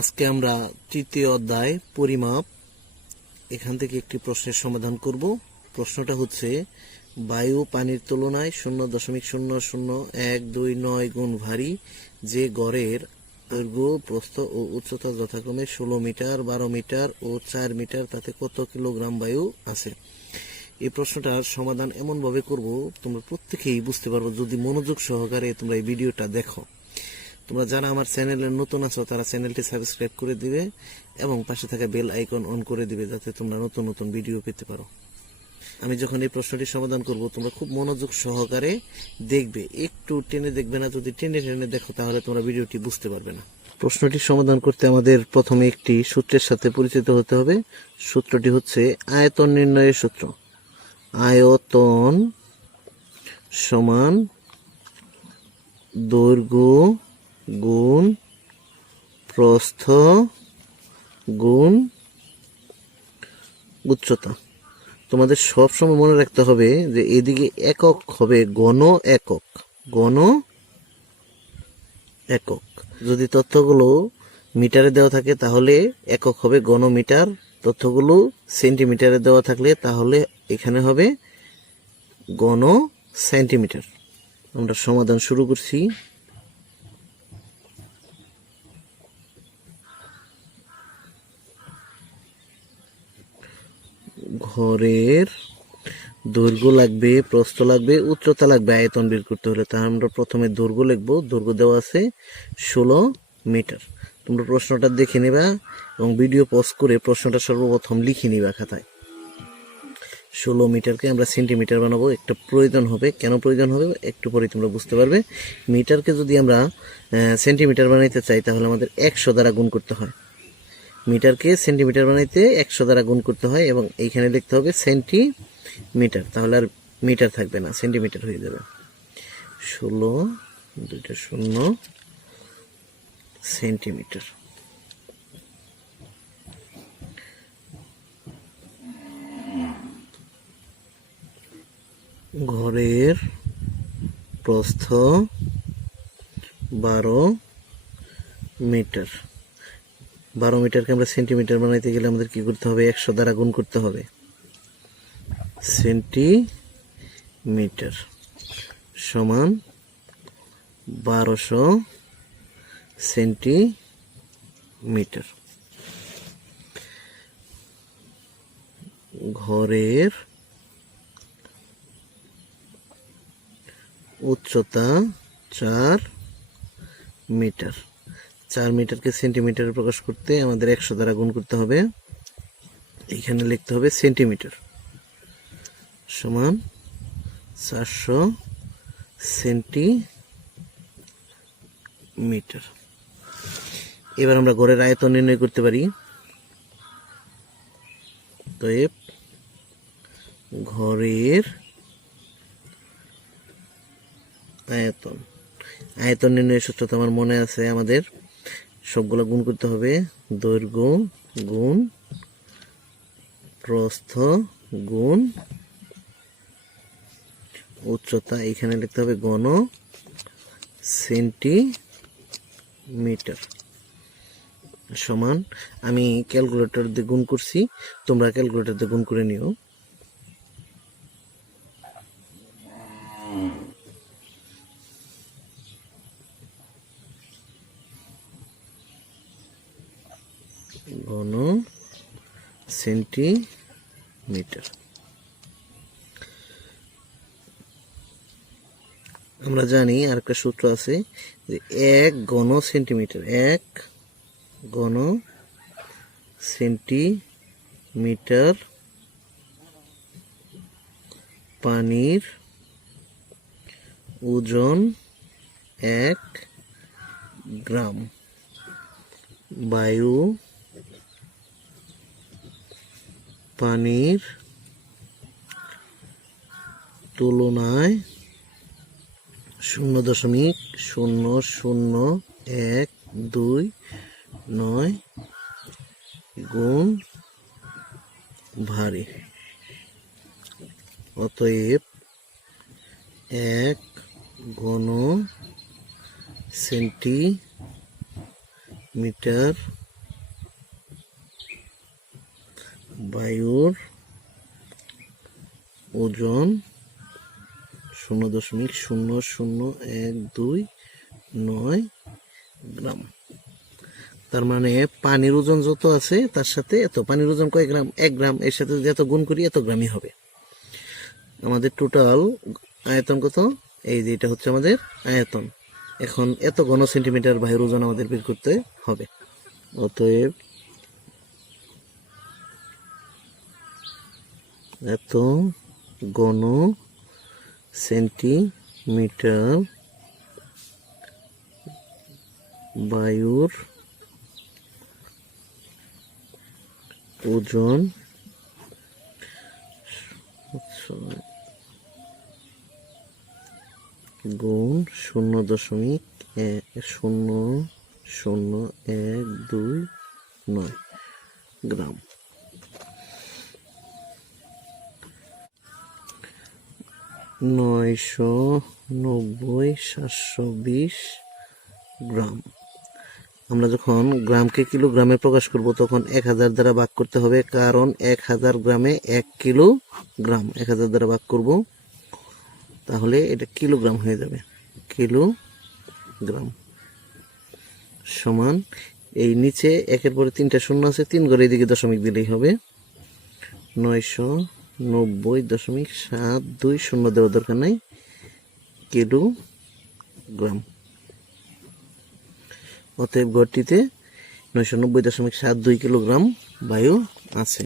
আজকে আমরা তৃতীয় অধ্যায় পরিমাপ এখান থেকে একটি প্রশ্নের সমাধান করব। প্রশ্নটা হচ্ছে বায়ু পানির তুলনায় 0.000129 গুণ ভারী যে গড়ের দৈর্ঘ্য প্রস্থ ও উচ্চতা যথাক্রমে 16 মিটার 12 মিটার ও 4 মিটার তাতে কত কিলোগ্রাম বায়ু আছে। এই প্রশ্নটার সমাধান এমনভাবে করব তোমরা প্রত্যেকেই বুঝতে পারবো যদি মনোযোগ সহকারে তোমরা এই ভিডিওটা দেখো। তোমরা যারা আমার চ্যানেলে নতুন আছো তারা চ্যানেলটি সাবস্ক্রাইব করে দিবে এবং পাশে থাকা বেল আইকন অন করে দিবে যাতে তোমরা নতুন নতুন ভিডিও পেতে পারো। আমি যখন এই প্রশ্নটি সমাধান করব তোমরা খুব মনোযোগ সহকারে দেখবে, একটু টেনে দেখবে না। যদি টেনে টেনে দেখো তাহলে তোমরা ভিডিওটি বুঝতে পারবে না। প্রশ্নটি সমাধান করতে আমাদের প্রথমে একটি সূত্রের সাথে পরিচিত হতে হবে। সূত্রটি হচ্ছে আয়তন নির্ণয়ের সূত্র। আয়তন সমান দৈর্ঘ্য গুণ প্রস্থ গুণ উচ্চতা। তোমাদের সবসময় মনে রাখতে হবে যে এদিকে একক হবে ঘন একক, ঘন একক। যদি তথ্যগুলো মিটারে দেওয়া থাকে তাহলে একক হবে ঘন মিটার, তথ্যগুলো সেন্টিমিটারে দেওয়া থাকলে তাহলে এখানে হবে ঘন সেন্টিমিটার। আমরা সমাধান শুরু করছি। ঘরের দৈর্ঘ্য লাগবে, প্রস্থ লাগবে, উচ্চতা লাগবে আয়তন বের করতে হলে। তা আমরা প্রথমে দৈর্ঘ্য লিখবো। দৈর্ঘ্য দেওয়া আছে 16 মিটার। তোমরা প্রশ্নটা দেখে নেবা এবং ভিডিও পজ করে প্রশ্নটা সর্বপ্রথম লিখে নিবা খাতায়। 16 মিটারকে আমরা সেন্টিমিটার বানাবো। একটা প্রয়োজন হবে, কেন প্রয়োজন হবে একটু পরে তোমরা বুঝতে পারবে। মিটারকে যদি আমরা সেন্টিমিটার বানাইতে চাই তাহলে আমাদের 100 দ্বারা গুণ করতে হয়। মিটারকে সেন্টিমিটার বানাইতে 100 দ্বারা গুণ করতে হয় এবং এইখানে লিখতে হবে সেন্টিমিটার, তাহলে আর মিটার থাকবে না, সেন্টিমিটার হয়ে যাবে। 16 দুইটা শূন্য সেন্টিমিটার। ঘরের প্রস্থ 12 মিটার। 12 মিটারকে আমরা সেন্টিমিটার বানাইতে গেলে আমাদের কি করতে হবে? 100 দ্বারা গুণ করতে হবে। সেন্টিমিটার সমান 1200 সেন্টিমিটার। ঘরের উচ্চতা 4 মিটার। 4 মিটারকে সেন্টিমিটারে প্রকাশ করতে আমাদের 100 দ্বারা গুণ করতে হবে। এখানে লিখতে হবে সেন্টিমিটার সমান 400 সেন্টিমিটার। এবার আমরা ঘরের আয়তন নির্ণয় করতে পারি। অতএব ঘরের আয়তন, আয়তন নির্ণয়ের সূত্রটা আমার মনে আছে। আমাদের সবগুলো গুণ করতে হবে। দৈর্ঘ্য গুণ প্রস্থ গুণ উচ্চতা, এখানে লিখতে হবে ঘন সেন্টিমিটার সমান, আমি ক্যালকুলেটর দিয়ে গুণ করছি, তোমরা ক্যালকুলেটর দিয়ে গুণ করে নিও। ঘন সেন্টিমিটার। আমরা জানি আরেকটা সূত্র আছে যে 1 ঘন সেন্টিমিটার, 1 ঘন সেন্টিমিটার পানির ওজন 1 গ্রাম। বায়ু পানির তুলনায় 0.00129 গুণ ভারী। অতএব 1 ঘন সেন্টিমিটার বায়ুর ওজন 0.00129 গ্রাম। তার মানে পানির ওজন যত আছে তার সাথে এত, পানির ওজন কয় গ্রাম? 1 গ্রাম, এর সাথে যদি এত গুণ করি এত গ্রামই হবে। আমাদের টোটাল আয়তন কত? এই যে এটা হচ্ছে আমাদের আয়তন। এখন এত ঘন সেন্টিমিটার বায়ুর ওজন আমাদের বের করতে হবে। অতএব এত ঘন সেন্টিমিটার বায়ুর ওজন গুণ 0.00129 গ্রাম। 990,720 গ্রাম। আমরা যখন গ্রামকে কিলোগ্রামে প্রকাশ করব তখন 1000 দ্বারা ভাগ করতে হবে, কারণ 1000 গ্রামে 1 কিলোগ্রাম। 1000 দ্বারা ভাগ করব, তাহলে এটা কিলোগ্রাম হয়ে যাবে। কিলোগ্রাম সমান, এই নিচে একের পরে 3টা শূন্য আছে, 3 ঘরে এদিকে দশমিক দিলেই হবে। 990.720, শূন্য দেওয়ার দরকার নাই, কিলোগ্রাম। অতএব ঘরটিতে 990.72 কিলোগ্রাম বায়ু আছে।